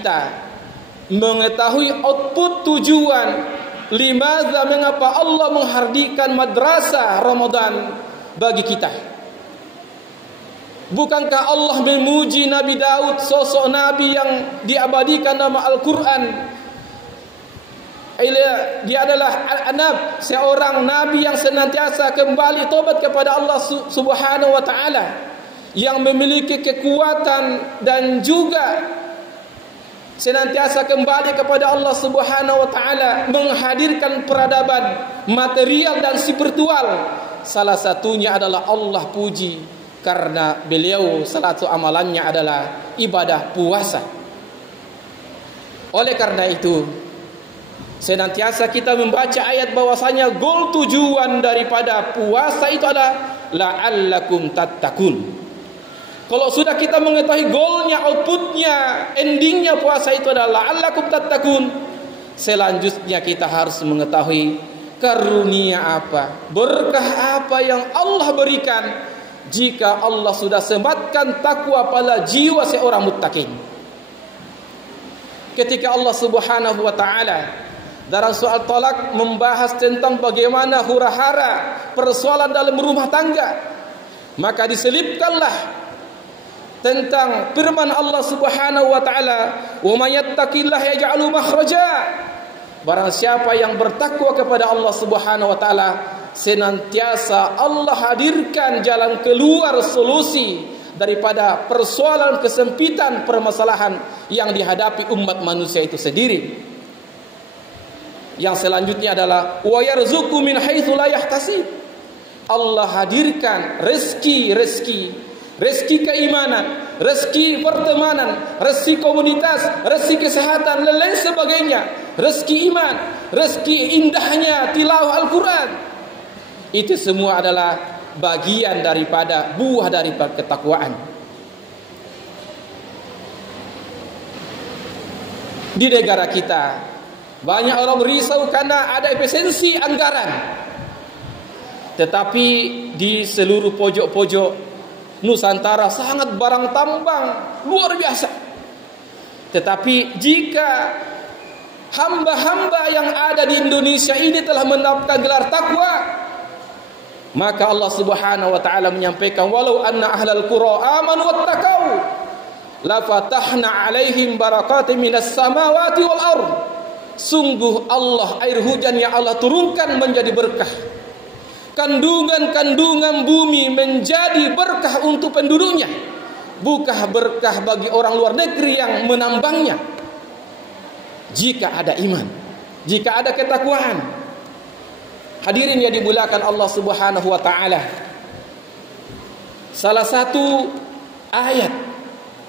kita mengetahui output tujuan limadza mengapa Allah menghadirkan madrasah Ramadan bagi kita. Bukankah Allah memuji Nabi Daud, sosok Nabi yang diabadikan nama Al-Quran? Dia adalah Al-Anab, seorang Nabi yang senantiasa kembali tobat kepada Allah Subhanahu wa ta'ala, yang memiliki kekuatan dan juga senantiasa kembali kepada Allah Subhanahu wa ta'ala, menghadirkan peradaban material dan spiritual. Salah satunya adalah Allah puji karena beliau salah satu amalannya adalah ibadah puasa. Oleh karena itu, senantiasa kita membaca ayat bahwasanya goal tujuan daripada puasa itu adalah la'allakum tattaqun. Kalau sudah kita mengetahui goalnya, outputnya, endingnya puasa itu adalah la'allakum tattaqun, selanjutnya kita harus mengetahui karunia apa, berkah apa yang Allah berikan jika Allah sudah sematkan takwa pada jiwa seorang muttaqin. Ketika Allah Subhanahu wa ta'ala dalam soal talak membahas tentang bagaimana hura-hara persoalan dalam rumah tangga, maka diselipkanlah tentang firman Allah Subhanahu wa ta'ala, "Wa may yattaqillaha yaj'al makhraja." Barang siapa yang bertakwa kepada Allah Subhanahu wa ta'ala, senantiasa Allah hadirkan jalan keluar, solusi daripada persoalan kesempitan permasalahan yang dihadapi umat manusia itu sendiri. Yang selanjutnya adalah wa yarzuqu min haitsu la yahtasib. Allah hadirkan rezeki keimanan, rezeki pertemanan, rezeki komunitas, rezeki kesehatan dan lain sebagainya, rezeki iman, rezeki indahnya tilawah Al-Quran. Itu semua adalah bagian daripada buah daripada ketakwaan. Di negara kita banyak orang risau karena ada efisiensi anggaran, tetapi di seluruh pojok-pojok Nusantara sangat barang tambang luar biasa. Tetapi jika hamba-hamba yang ada di Indonesia ini telah mendapatkan gelar takwa, maka Allah Subhanahu wa ta'ala menyampaikan, walau anna ahlal qura amanu wattaqau la fatahna alaihim barakatin minas samawati wal ard. Sungguh Allah, air hujan yang Allah turunkan menjadi berkah. Kandungan-kandungan bumi menjadi berkah untuk penduduknya, bukan berkah bagi orang luar negeri yang menambangnya. Jika ada iman, jika ada ketakwaan. Hadirin yang dimuliakan Allah Subhanahu wa ta'ala, salah satu ayat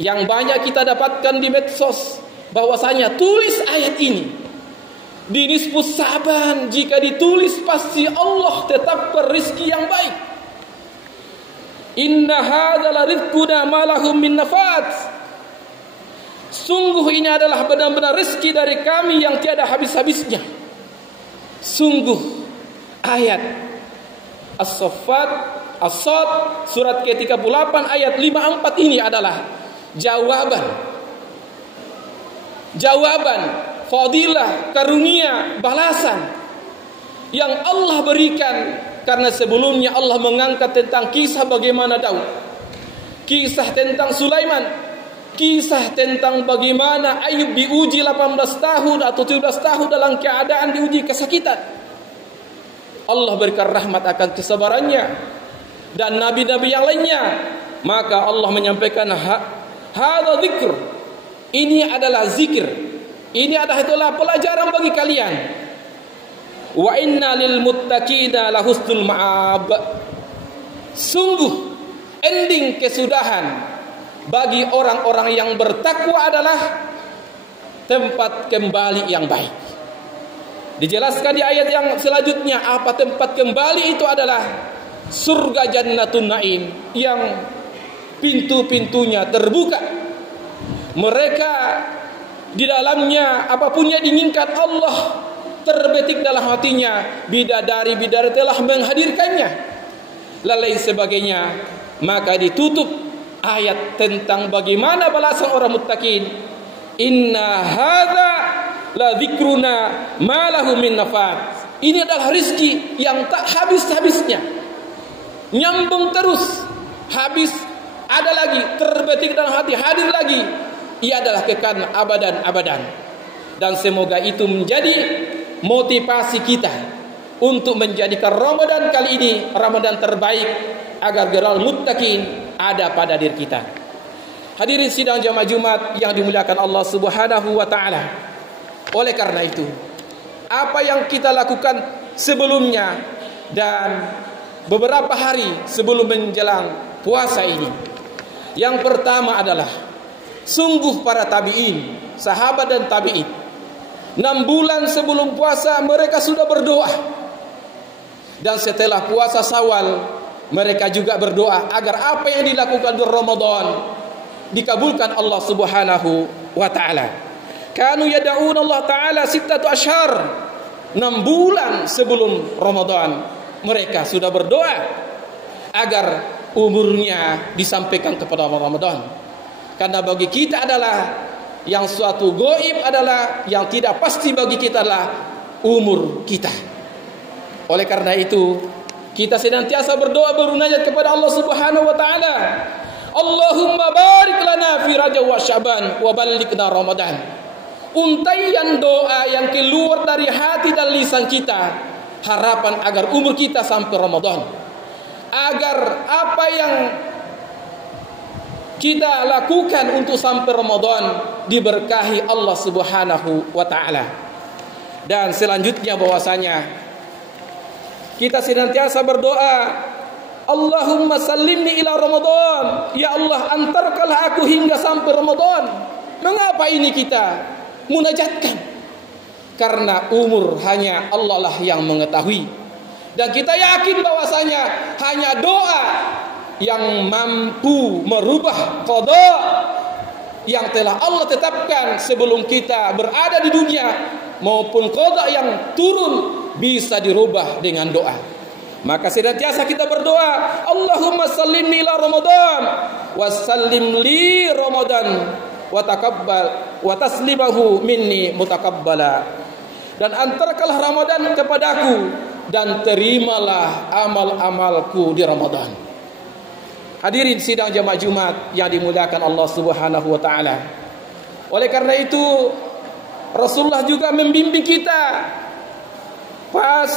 yang banyak kita dapatkan di medsos bahwasanya tulis ayat ini di nisfus Sa'ban, jika ditulis pasti Allah tetapkan rezeki yang baik. Inna hadza la rizquna ma lahum min nafat. Sungguh ini adalah benar-benar rezeki dari kami yang tiada habis-habisnya. Sungguh ayat As-Saffat, As-Sad surat ke-38 ayat 54 ini adalah jawaban fadilah, karunia, balasan yang Allah berikan. Karena sebelumnya Allah mengangkat tentang kisah bagaimana Daud, kisah tentang Sulaiman, kisah tentang bagaimana Ayub diuji 18 tahun atau 17 tahun dalam keadaan diuji kesakitan. Allah berikan rahmat akan kesabarannya dan nabi-nabi yang lainnya. Maka Allah menyampaikan hadza dzikr, ini adalah zikir, ini adalah pelajaran bagi kalian. Wa inna lil muttaqina lahusnul ma'ab. Sungguh ending kesudahan bagi orang-orang yang bertakwa adalah tempat kembali yang baik. Dijelaskan di ayat yang selanjutnya apa tempat kembali itu adalah surga Jannatun Naim yang pintu-pintunya terbuka. Mereka di dalamnya apapun yang diinginkan Allah terbetik dalam hatinya. Bidadari-bidadari telah menghadirkannya, lain sebagainya. Maka ditutup ayat tentang bagaimana balasan orang muttaqin Inna hadza la dzikruna ma lahu min nafad. Ini adalah rizki yang tak habis-habisnya, nyambung terus, habis, ada lagi, terbetik dalam hati, hadir lagi. Ia adalah kekal abadan-abadan. Dan semoga itu menjadi motivasi kita untuk menjadikan Ramadan kali ini Ramadan terbaik, agar geral muttaqin ada pada diri kita. Hadirin sidang jamaah Jumat yang dimuliakan Allah Subhanahu wa taala. Oleh karena itu, apa yang kita lakukan sebelumnya dan beberapa hari sebelum menjelang puasa ini, yang pertama adalah sungguh para tabi'in, sahabat dan tabi'in, 6 bulan sebelum puasa mereka sudah berdoa. Dan setelah puasa Syawal mereka juga berdoa agar apa yang dilakukan di Ramadan dikabulkan Allah Subhanahu wa taala. Kanu yad'una Allah taala 6 ashar, 6 bulan sebelum Ramadan mereka sudah berdoa agar umurnya disampaikan kepada Ramadan. Karena bagi kita adalah yang suatu gaib, adalah yang tidak pasti bagi kita adalah umur kita. Oleh karena itu kita senantiasa berdoa bermunajat kepada Allah Subhanahu wa taala. Allahumma barik lana fi Rajab wa Sya'ban wa ballighna Ramadan. Untaian doa yang keluar dari hati dan lisan kita, harapan agar umur kita sampai Ramadan, agar apa yang kita lakukan untuk sampai Ramadan diberkahi Allah Subhanahu wa taala. Dan selanjutnya bahwasanya kita senantiasa berdoa, Allahumma sallimni ila Ramadan. Ya Allah, antarkanlah aku hingga sampai Ramadan. Mengapa ini kita munajatkan? Karena umur hanya Allah lah yang mengetahui. Dan kita yakin bahwasanya hanya doa yang mampu merubah qada yang telah Allah tetapkan sebelum kita berada di dunia, maupun qada yang turun bisa dirubah dengan doa. Maka senantiasa kita berdoa, Allahumma sallimni ila Ramadan wa sallim li Ramadan wa taqabbal wa taslimahu minni mutaqabbala. Dan antarkanlah Ramadan kepadaku dan terimalah amal-amalku di Ramadan. Hadirin sidang jamaah Jumat yang dimuliakan Allah Subhanahu wa taala. Oleh karena itu Rasulullah juga membimbing kita pas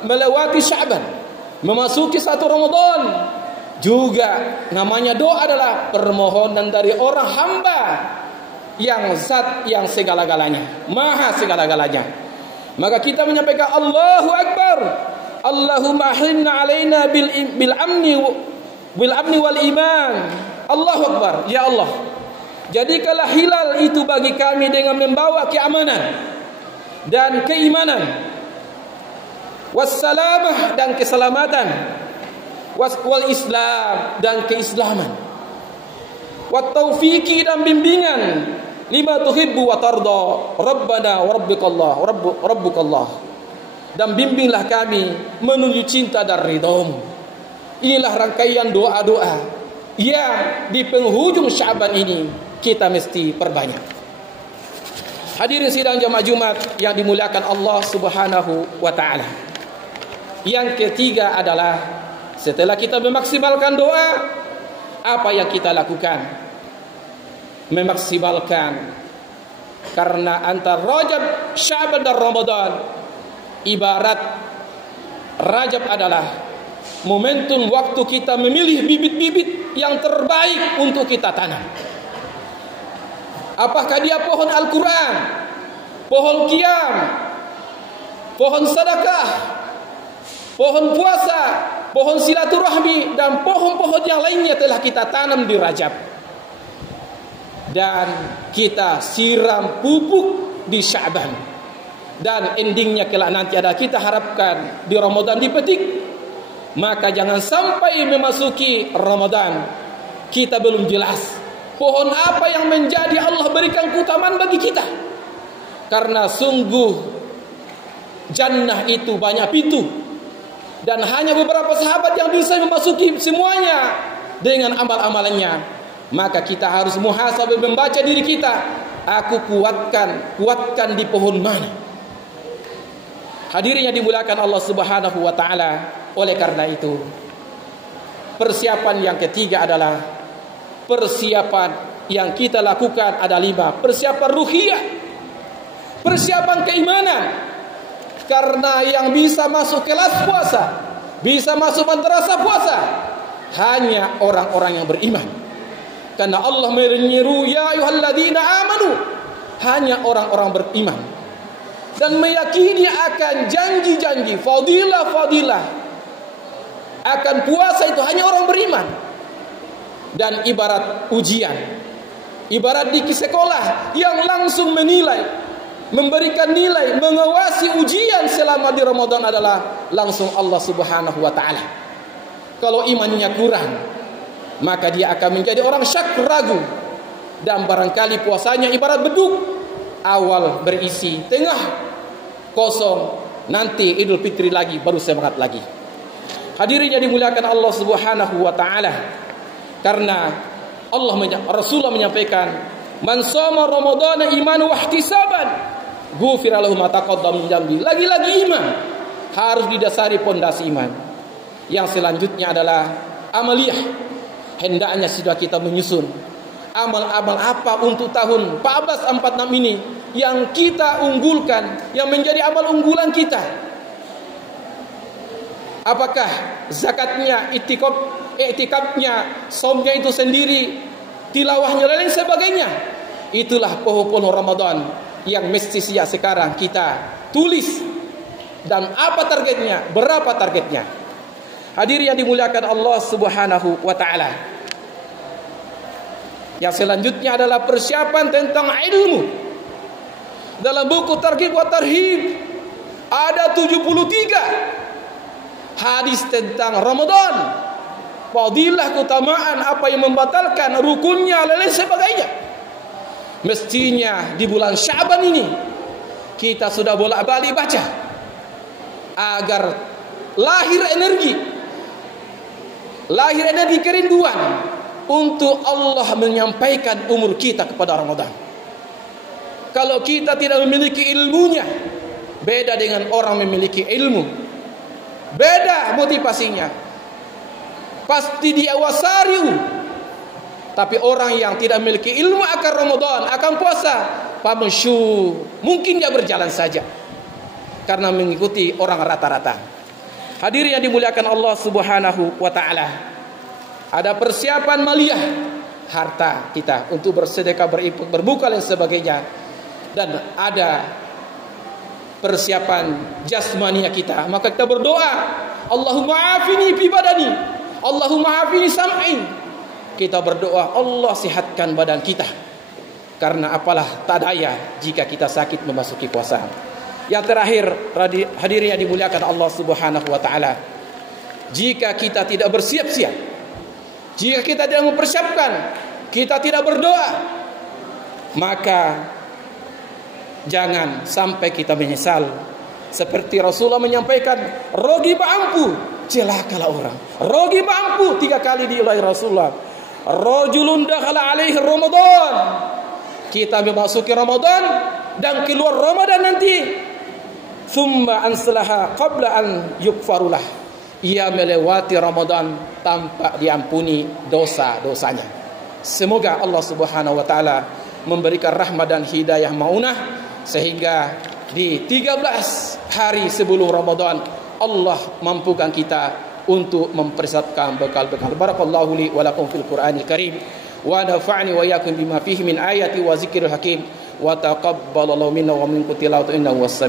melewati Sya'ban, memasuki 1 Ramadan, juga namanya doa adalah permohonan dari orang hamba yang zat yang segala-galanya, maha segala-galanya. Maka kita menyampaikan Allahu Akbar, Allahumma ahrinna alaina bil amni wal iman. Allahu Akbar, ya Allah, jadikanlah hilal itu bagi kami dengan membawa keamanan dan keimanan, wassalamah dan keselamatan, wal Islam dan keislaman, wat taufiqi dan bimbingan, lima tuhibbu wa tarda, rabbana wa rabbukallah, dan bimbinglah kami menuju cinta dan ridhamu. Inilah rangkaian doa-doa yang di penghujung Sya'ban ini kita mesti perbanyak. Hadirin sidang jamaah Jumat yang dimuliakan Allah Subhanahu wa taala. Yang ketiga adalah setelah kita memaksimalkan doa, apa yang kita lakukan? Memaksimalkan, karena antara Rajab, Sya'ban dan Ramadan, ibarat Rajab adalah momentum waktu kita memilih bibit-bibit yang terbaik untuk kita tanam. Apakah dia pohon Al-Quran, pohon qiyam, pohon sedekah, pohon puasa, pohon silaturahmi, dan pohon-pohon yang lainnya telah kita tanam di Rajab. Dan kita siram pupuk di Sya'ban. Dan endingnya kelak nanti ada kita harapkan di Ramadan dipetik. Maka jangan sampai memasuki Ramadan kita belum jelas pohon apa yang menjadi Allah berikan keutamaan bagi kita. Karena sungguh jannah itu banyak pintu, dan hanya beberapa sahabat yang bisa memasuki semuanya dengan amal-amalannya. Maka kita harus muhasabah, membaca diri kita. Aku kuatkan di pohon mana? Hadirin yang dimuliakan Allah Subhanahu wa taala. Oleh karena itu, persiapan yang ketiga adalah persiapan yang kita lakukan ada 5. Persiapan ruhiyah, persiapan keimanan. Karena yang bisa masuk kelas puasa, bisa masuk madrasah puasa, hanya orang-orang yang beriman. Karena Allah menyeru, ya ayyuhalladzina amanu, hanya orang-orang beriman. Dan meyakini akan janji-janji, fadilah-fadilah akan puasa itu hanya orang beriman. Dan ibarat ujian, ibarat di sekolah yang langsung menilai, memberikan nilai, mengawasi ujian selama di Ramadan adalah langsung Allah Subhanahu wa taala. Kalau imannya kurang, maka dia akan menjadi orang syak, ragu. Dan barangkali puasanya ibarat beduk, awal berisi, tengah kosong, nanti Idul Fitri lagi baru semangat lagi. Hadirin yang dimuliakan Allah Subhanahu wa taala. Karena Rasulullah menyampaikan, man shoma ramadhana imanan wa ihtisaban ghufira lahu ma taqaddama min dzambi. Lagi-lagi iman harus didasari pondasi iman. Yang selanjutnya adalah amaliyah. Hendaknya sudah kita menyusun amal-amal apa untuk tahun 1446 ini yang kita unggulkan, yang menjadi amal unggulan kita. Apakah zakatnya, iktikafnya, somnya itu sendiri, tilawahnya dan lain sebagainya. Itulah pohon-pohon Ramadan yang mesti sejak sekarang kita tulis. Dan apa targetnya, berapa targetnya. Hadirin yang dimuliakan Allah Subhanahu wa taala. Yang selanjutnya adalah persiapan tentang ilmu. Dalam buku Targhib wa Tarhib ada 73 hadis tentang Ramadan. Fadilah, keutamaan, apa yang membatalkan, rukunnya, dan lain sebagainya. Mestinya di bulan Syaban ini kita sudah bolak-balik baca agar lahir energi kerinduan untuk Allah menyampaikan umur kita kepada Ramadan. Kalau kita tidak memiliki ilmunya, beda dengan orang memiliki ilmu, beda motivasinya, pasti dia wasariu. Tapi orang yang tidak memiliki ilmu akan Ramadan, akan puasa, pamsyu, mungkin dia berjalan saja karena mengikuti orang rata-rata. Hadirin yang dimuliakan Allah Subhanahu wa taala. Ada persiapan maliyah, harta kita untuk bersedekah, berinfak, berbuka dan sebagainya. Dan ada persiapan jasmania kita. Maka kita berdoa, Allahumma afini fi badani, Allahumma afini sam'i. Kita berdoa, Allah sihatkan badan kita. Karena apalah tak daya jika kita sakit memasuki puasa. Yang terakhir, hadirin yang dimuliakan Allah Subhanahu wa taala. Jika kita tidak bersiap-siap, jika kita tidak mempersiapkan, kita tidak berdoa, maka jangan sampai kita menyesal. Seperti Rasulullah menyampaikan, rogi ba'ampu, celakalah orang. Rogi ba'ampu 3 kali diulangi Rasulullah. Rajulun dakhala alaihi Ramadan. Kita memasuki Ramadan dan keluar Ramadan nanti. Thumma anslaha qabla an yukfarulah. Ia melewati Ramadan tanpa diampuni dosa-dosanya. Semoga Allah Subhanahu wa taala memberikan rahmat dan hidayah maunah, sehingga di 13 hari sebelum Ramadan Allah mampukan kita untuk mempersiapkan bekal-bekal. Barakallahu li wa lakum fil Qur'anil Karim wa nafa'ni wa iyyakum bima fihi min ayati wa zikril hakim wa taqabbalallahu minna wa minkum tilawatan innahu was-sami'ul